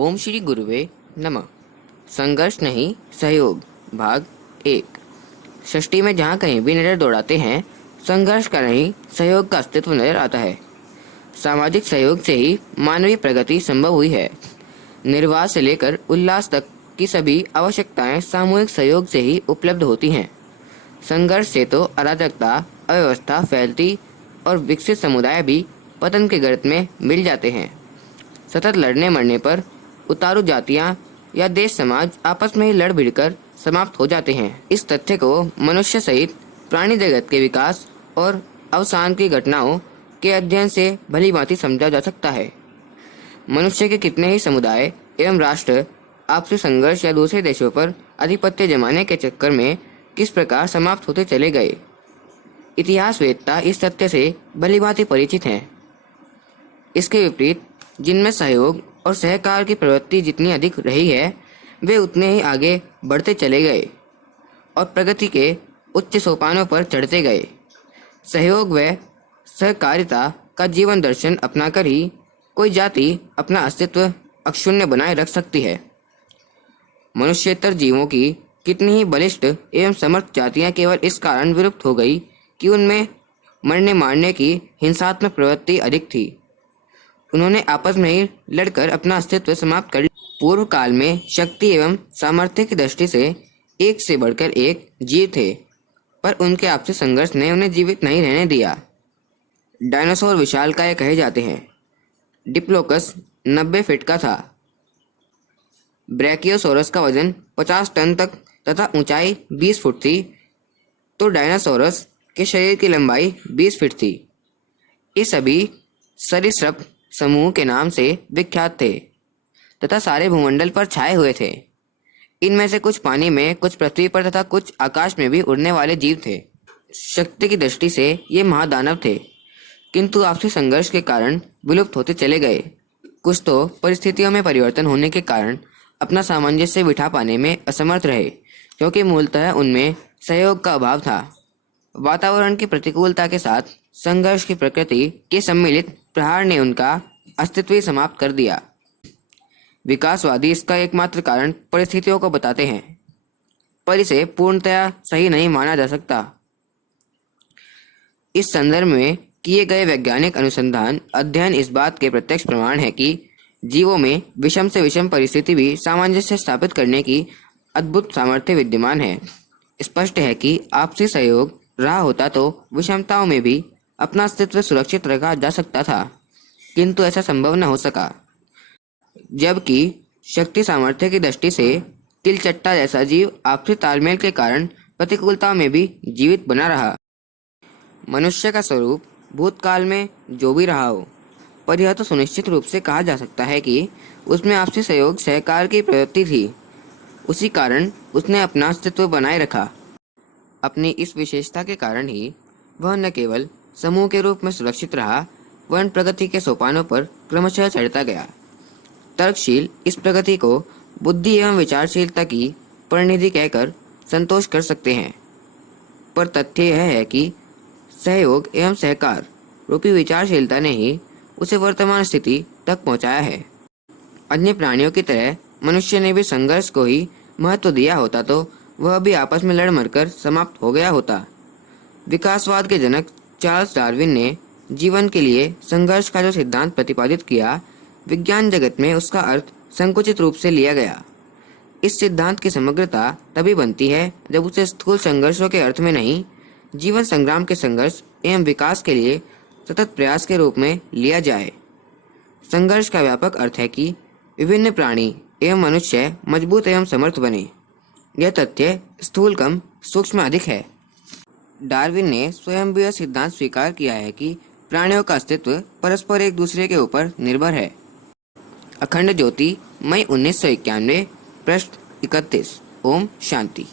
ओम श्री गुरुवे नमः। संघर्ष नहीं सहयोग भाग 1। षष्ठी में जहाँ कहीं भी नजर दौड़ाते हैं, संघर्ष का नहीं सहयोग का अस्तित्व नजर आता है। सामाजिक सहयोग से ही मानवीय प्रगति संभव हुई है। निर्वाह से लेकर उल्लास तक की सभी आवश्यकताएं सामूहिक सहयोग से ही उपलब्ध होती हैं। संघर्ष से तो अराजकता, अव्यवस्था फैलती और विकसित समुदाय भी पतन के गर्त में मिल जाते हैं। सतत लड़ने मरने पर उतारू जातियां या देश समाज आपस में ही लड़ भिड़कर समाप्त हो जाते हैं। इस तथ्य को मनुष्य सहित प्राणी जगत के विकास और अवसान की घटनाओं के अध्ययन से भली भांति समझा जा सकता है। मनुष्य के कितने ही समुदाय एवं राष्ट्र आपसी संघर्ष या दूसरे देशों पर आधिपत्य जमाने के चक्कर में किस प्रकार समाप्त होते चले गए। इतिहासवेत्ता इस तथ्य से भली भांति परिचित हैं। इसके विपरीत जिनमें सहयोग और सहकार की प्रवृत्ति जितनी अधिक रही है, वे उतने ही आगे बढ़ते चले गए और प्रगति के उच्च सोपानों पर चढ़ते गए। सहयोग व सहकारिता का जीवन दर्शन अपनाकर ही कोई जाति अपना अस्तित्व अक्षुण्ण बनाए रख सकती है। मनुष्येतर जीवों की कितनी ही बलिष्ठ एवं समर्थ जातियां केवल इस कारण विलुप्त हो गई कि उनमें मरने मारने की हिंसात्मक प्रवृत्ति अधिक थी। उन्होंने आपस में ही लड़कर अपना अस्तित्व समाप्त कर लिया। पूर्व काल में शक्ति एवं सामर्थ्य की दृष्टि से एक से बढ़कर एक जीव थे, पर उनके आपसी संघर्ष ने उन्हें जीवित नहीं रहने दिया। डायनासोर विशालकाय कहे जाते हैं। डिप्लोकस 90 फीट का था। ब्रैकियोसोरस का वजन 50 टन तक तथा ऊंचाई 20 फुट थी, तो डायनासोरस के शरीर की लंबाई 20 फीट थी। ये सभी सरीसृप समूह के नाम से विख्यात थे तथा सारे भूमंडल पर छाए हुए थे। इनमें से कुछ पानी में, कुछ पृथ्वी पर तथा कुछ आकाश में भी उड़ने वाले जीव थे। शक्ति की दृष्टि से ये महादानव थे, किंतु आपसी संघर्ष के कारण विलुप्त होते चले गए। कुछ तो परिस्थितियों में परिवर्तन होने के कारण अपना सामंजस्य बिठा पाने में असमर्थ रहे, क्योंकि मूलतः उनमें सहयोग का अभाव था। वातावरण की प्रतिकूलता के साथ संघर्ष की प्रकृति के सम्मिलित प्रहार ने उनका अस्तित्व ही समाप्त कर दिया। विकासवादी इसका एकमात्र कारण परिस्थितियों को बताते हैं, पर इसे पूर्णतया सही नहीं माना जा सकता। इस संदर्भ में किए गए वैज्ञानिक अनुसंधान अध्ययन इस बात के प्रत्यक्ष प्रमाण है कि जीवों में विषम से विषम परिस्थिति भी सामंजस्य स्थापित करने की अद्भुत सामर्थ्य विद्यमान है। स्पष्ट है कि आपसी सहयोग रहा होता तो विषमताओं में भी अपना अस्तित्व सुरक्षित रखा जा सकता था, किंतु ऐसा संभव न हो सका। जबकि शक्ति सामर्थ्य की दृष्टि से तिलचट्टा जैसा जीव आपसी तालमेल के कारण प्रतिकूलताओं में भी जीवित बना रहा। मनुष्य का स्वरूप भूतकाल में जो भी रहा हो, पर यह तो सुनिश्चित रूप से कहा जा सकता है कि उसमें आपसी सहयोग सहकार की प्रवृत्ति थी। उसी कारण उसने अपना अस्तित्व बनाए रखा। अपनी इस विशेषता के कारण ही वह न केवल समूह के रूप में सुरक्षित रहा, वरन प्रगति के सोपानों पर क्रमशः चढ़ता गया। तर्कशील इस प्रगति को बुद्धि एवं विचारशीलता की परिणति कहकर संतोष कर सकते हैं, पर तथ्य यह है कि सहयोग एवं सहकार रूपी विचारशीलता ने ही उसे वर्तमान स्थिति तक पहुंचाया है। अन्य प्राणियों की तरह मनुष्य ने भी संघर्ष को ही महत्व दिया होता तो वह भी आपस में लड़ मरकर समाप्त हो गया होता। विकासवाद के जनक चार्ल्स डार्विन ने जीवन के लिए संघर्ष का जो सिद्धांत प्रतिपादित किया, विज्ञान जगत में उसका अर्थ संकुचित रूप से लिया गया। इस सिद्धांत की समग्रता तभी बनती है जब उसे स्थूल संघर्षों के अर्थ में नहीं, जीवन संग्राम के संघर्ष एवं विकास के लिए सतत प्रयास के रूप में लिया जाए। संघर्ष का व्यापक अर्थ है कि विभिन्न प्राणी एवं मनुष्य मजबूत एवं समर्थ बने। यह तथ्य स्थूल कम सूक्ष्म अधिक है। डार्विन ने स्वयं भी यह सिद्धांत स्वीकार किया है कि प्राणियों का अस्तित्व परस्पर एक दूसरे के ऊपर निर्भर है। अखंड ज्योति, मई 1991, पृष्ठ 31। ओम शांति।